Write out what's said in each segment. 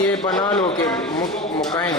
ये बना लो कि मुकाएं।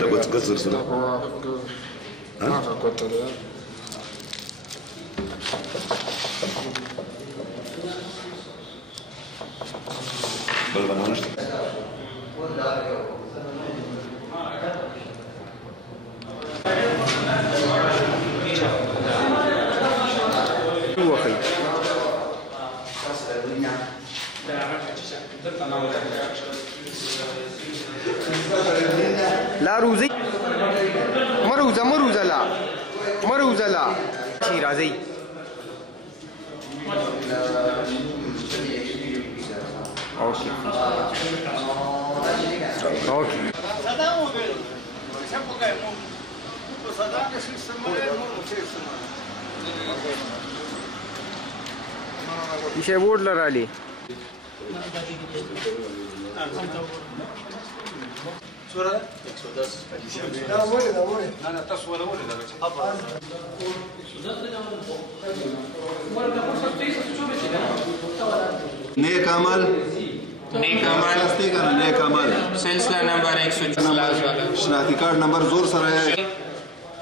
تبغى تقصر سنة؟ ها؟ والله ما نشتغل. لا روزي مروزة لا شي رازي اوكي इसे बोर्ड लगा ली नेक अमल नेक अमल सिलसिला नंबर 114 शनाख्ती कार्ड नंबर जोर सर है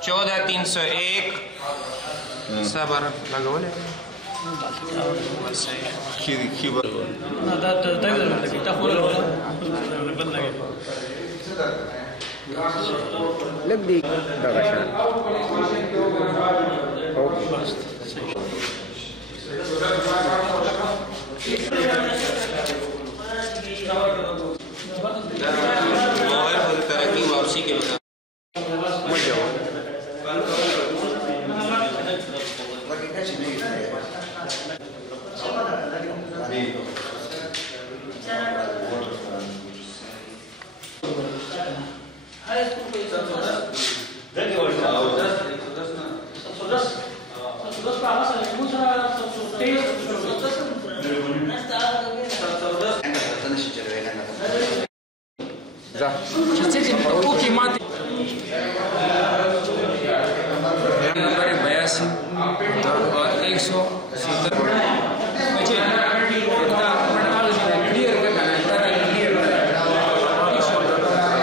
14301 सबर लगवले لك دي دغشان मोबाइल को तरक्की वापसी के बता नंबर 82 और 170